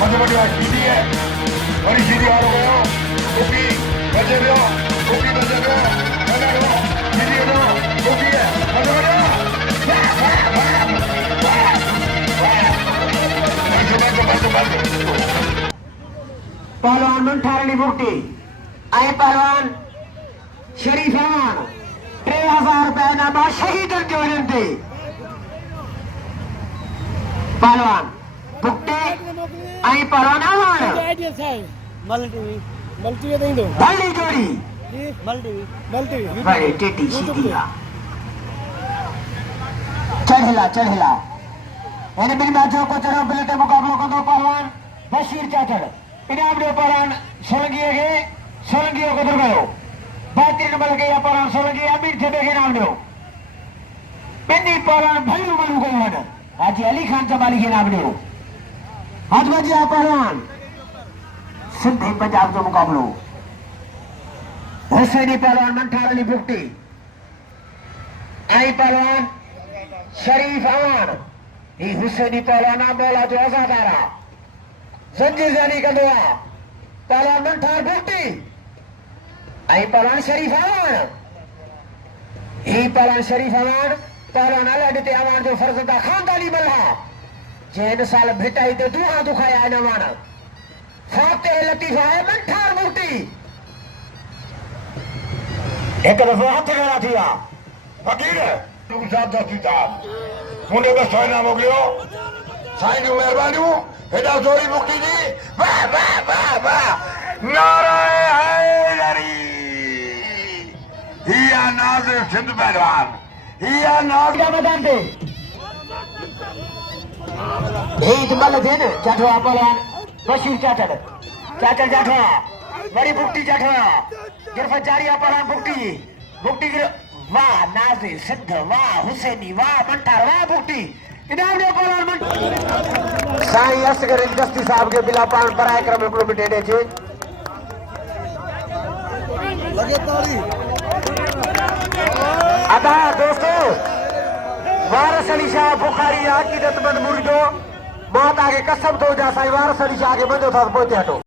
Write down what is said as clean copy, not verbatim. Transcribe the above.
मजे मजे आज सीधी है बड़ी सीधी आ रहे हो ओपी बजे रहो ओपी बजे रहो मजा लो सीधी हो ओपी है मजे मजे पहलवान मंठारणी बुकटी आई पहलवान शरीफ अहमद 3000 रुपये नामा शहीद जो विनंती पहलवान बुकटी आई पहलवान अहमद मल्टी नहीं दो भली जोड़ी मल्टी बड़े टेटी सीधी चढ़ला मैंने मेरी मैचों को चढ़ो बिलटे मुकाबलों को दो पहलवान बशीर चाचड़ इनाम दो पहलवान सोलंगियों को दो गयो बेहतरीन नंबर के या पहलवान सोलंगी अमीर थे देखे नाम दो पिंडी पहलवान भल्लू मलू को वन हाजी अली खान चमाली के नाम दो हाथ बजी आ पहलवान सिंधी पंजाब जो मुकाबलो हुसैनी पहलवान मंठारली बुकटी आई पहलवान शरीफ अहमद ही हुसैनी पहलवाना बोला जो आजादारा जंजीर जानी का दुआ पहलवान मंठार बुकटी आई पहलवान शरीफ अहमद ही पहलवान शरीफ अहमद पहलवान अलग अहमद जो फर्जदा खानदानी बल्ला जैन साल भिटाई ते दुआ दुखाया है नवान फाते लतीफा है मंठार बुकटी एक दफा हाथ लगा दिया फकीर तुम साथ दस्ती था मुंडे में सोए नाम हो गयो साईं की मेहरबानी हेडा जोड़ी मुक्ति दी वाह वाह वाह वाह नाराए हैदरी हिया नाज़िर सिंध पहलवान हिया नाज़िर क्या मैदान पे एक बल थे न जाठवा पहलवान बशीर चाचड़ जाठवा बड़ी बुकटी जाठवा गिरफ्त जारिया पहलवान बुकटी वाह नाज़िर सिंध वाह हुसैनी वाह मंठार वाह बुकटी इनाम दो पहलवान साईं असगर दस्ती साहब के बिला पान पराक्रम किलोमीटर छे लगे ताली अदा दोस्तों वारस अली शाह बुखारी अकीदतमंद मुर्दो माता के कसम तो जा साईं वारस अली शाह के बंदो था पहुंचे हटो